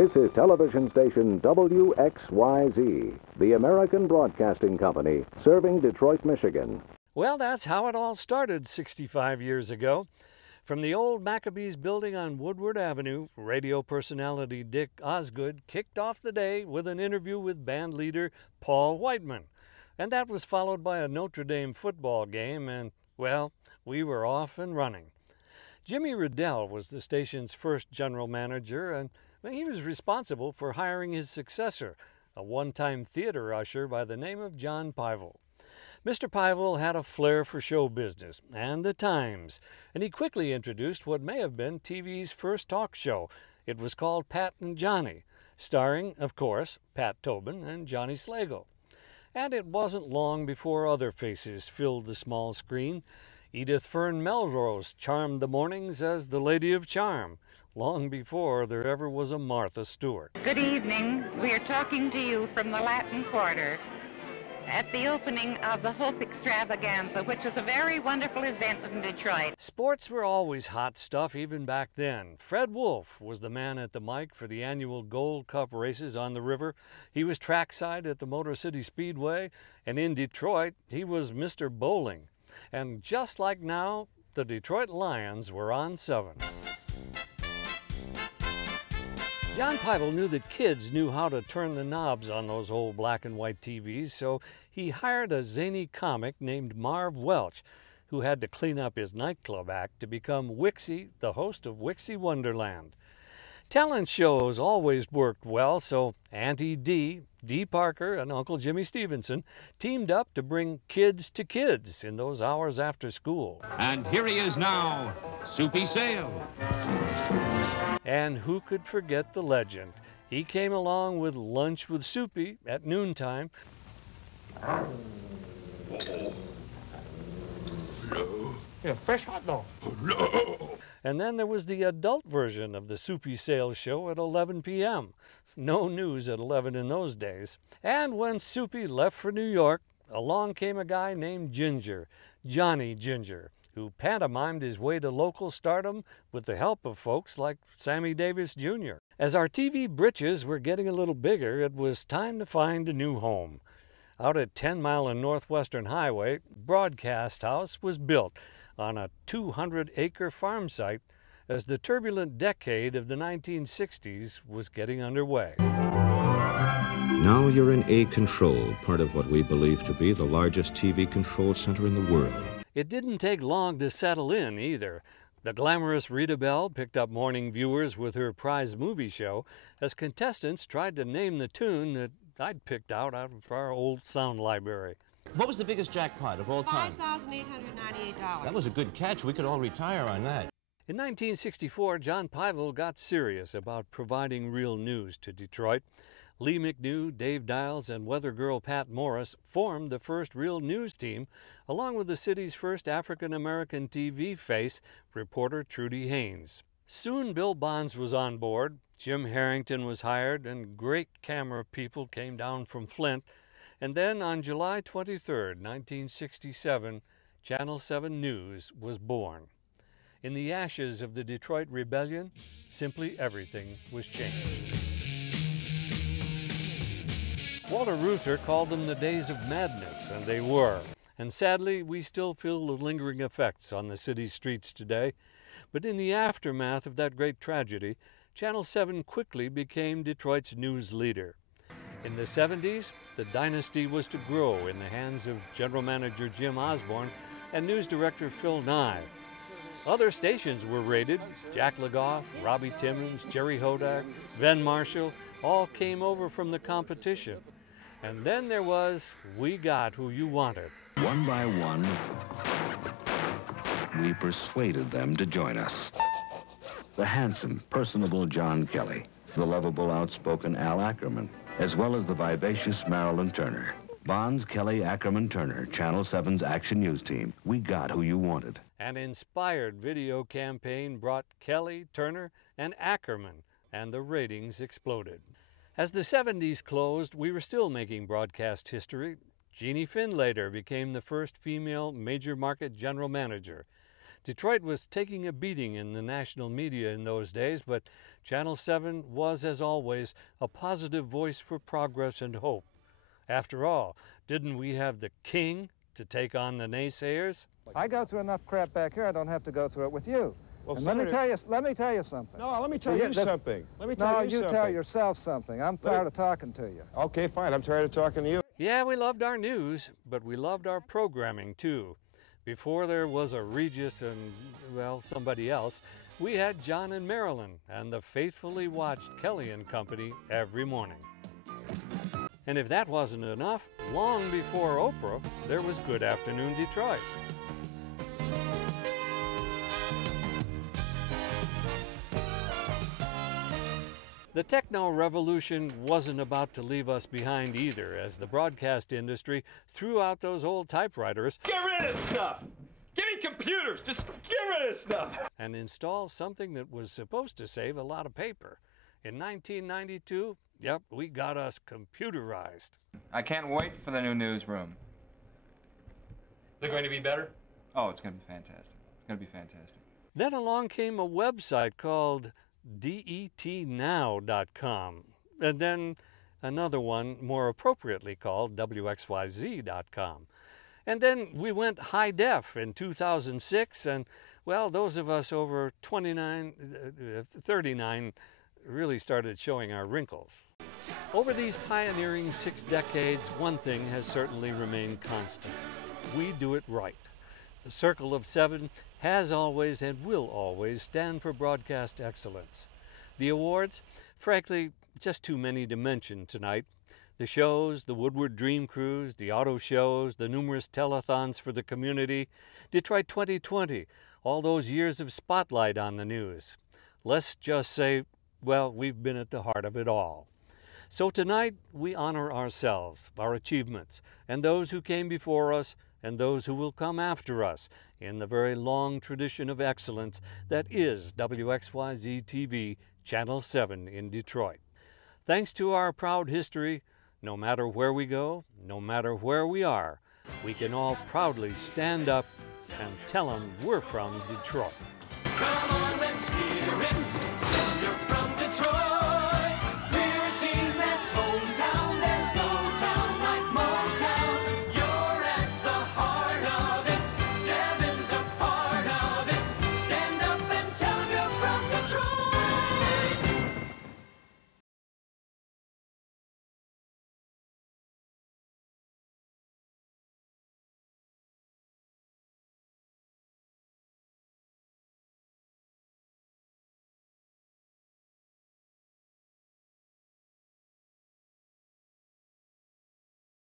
This is television station WXYZ, the American Broadcasting Company, serving Detroit, Michigan. Well, that's how it all started 65 years ago. From the old Maccabees building on Woodward Avenue, radio personality Dick Osgood kicked off the day with an interview with band leader Paul Whiteman. And that was followed by a Notre Dame football game, and, well, we were off and running. Jimmy Riddell was the station's first general manager, and he was responsible for hiring his successor, a one-time theater usher by the name of John Pivel. Mr. Pivel had a flair for show business and the times, and he quickly introduced what may have been TV's first talk show. It was called Pat and Johnny, starring, of course, Pat Tobin and Johnny Slagle. And it wasn't long before other faces filled the small screen. Edith Fern Melrose charmed the mornings as the Lady of Charm, long before there ever was a Martha Stewart. Good evening. We are talking to you from the Latin Quarter at the opening of the Hope Extravaganza, which is a very wonderful event in Detroit. Sports were always hot stuff even back then. Fred Wolf was the man at the mic for the annual Gold Cup races on the river. He was trackside at the Motor City Speedway, and in Detroit, he was Mr. Bowling. And just like now, the Detroit Lions were on 7. John Pivel knew that kids knew how to turn the knobs on those old black and white TVs, so he hired a zany comic named Marv Welch, who had to clean up his nightclub act to become Wixie, the host of Wixie Wonderland. Talent shows always worked well, so Auntie Dee Parker, and Uncle Jimmy Stevenson teamed up to bring kids to kids in those hours after school. And here he is now, Soupy Sale. And who could forget the legend? He came along with Lunch with Soupy at noontime. Yeah, fresh hot dog. And then there was the adult version of the Soupy Sales show at 11 p.m. No news at 11 in those days. And when Soupy left for New York, along came a guy named Ginger, Johnny Ginger, who pantomimed his way to local stardom with the help of folks like Sammy Davis Jr. As our TV britches were getting a little bigger, it was time to find a new home. Out at 10 Mile and Northwestern Highway, Broadcast House was built on a 200-acre farm site as the turbulent decade of the 1960s was getting underway. Now you're in A Control, part of what we believe to be the largest TV control center in the world. It didn't take long to settle in either. The glamorous Rita Bell picked up morning viewers with her prize movie show as contestants tried to name the tune that I'd picked out of our old sound library. What was the biggest jackpot of all time? $5,898. That was a good catch. We could all retire on that. In 1964, John Pivel got serious about providing real news to Detroit. Lee McNew, Dave Dials, and weather girl Pat Morris formed the first real news team, along with the city's first African-American TV face, reporter Trudy Haynes. Soon Bill Bonds was on board, Jim Harrington was hired, and great camera people came down from Flint. And then on July 23, 1967, Channel 7 News was born. In the ashes of the Detroit Rebellion, simply everything was changed. Walter Reuther called them the days of madness, and they were. And sadly, we still feel the lingering effects on the city's streets today. But in the aftermath of that great tragedy, Channel 7 quickly became Detroit's news leader. In the 70s, the dynasty was to grow in the hands of General Manager Jim Osborne and News Director Phil Nye. Other stations were raided. Jack Legoff, Robbie Timmons, Jerry Hodak, Ven Marshall all came over from the competition. And then there was We Got Who You Wanted. One by one, we persuaded them to join us. The handsome, personable John Kelly, the lovable, outspoken Al Ackerman, as well as the vivacious Marilyn Turner. Bonds, Kelly, Ackerman, Turner, Channel 7's Action News Team. We got who you wanted. An inspired video campaign brought Kelly, Turner, and Ackerman, and the ratings exploded. As the 70s closed, we were still making broadcast history. Jeannie Findlater became the first female major market general manager. Detroit was taking a beating in the national media in those days, but Channel 7 was, as always, a positive voice for progress and hope. After all, didn't we have the king to take on the naysayers? I go through enough crap back here, I don't have to go through it with you. Well, and Senator, let me tell you something. No, let me tell you something. Let me tell you something. No, you tell yourself something. I'm tired of talking to you. Okay, fine. I'm tired of talking to you. Yeah, we loved our news, but we loved our programming too. Before there was a Regis and, well, somebody else, we had John and Marilyn, and the faithfully watched Kelly and Company every morning. And if that wasn't enough, long before Oprah, there was Good Afternoon Detroit. The techno revolution wasn't about to leave us behind either, as the broadcast industry threw out those old typewriters. Get rid of stuff! Give me computers! Just get rid of stuff! And install something that was supposed to save a lot of paper. In 1992, yep, we got us computerized. I can't wait for the new newsroom. They're going to be better? Oh, it's going to be fantastic. It's going to be fantastic. Then along came a website called detnow.com, and then another one more appropriately called WXYZ.com. And then we went high def in 2006, and, well, those of us over 39 really started showing our wrinkles. Over these pioneering 6 decades, one thing has certainly remained constant. We do it right. The Circle of 7 has always and will always stand for broadcast excellence. The awards, frankly, just too many to mention tonight. The shows, the Woodward Dream Cruise, the auto shows, the numerous telethons for the community, Detroit 2020, all those years of spotlight on the news. Let's just say, well, we've been at the heart of it all. So tonight, we honor ourselves, our achievements, and those who came before us, and those who will come after us in the very long tradition of excellence that is WXYZ-TV Channel 7 in Detroit. Thanks to our proud history, no matter where we go, no matter where we are, we can all proudly stand up and tell them we're from Detroit. Come on, let's hear it.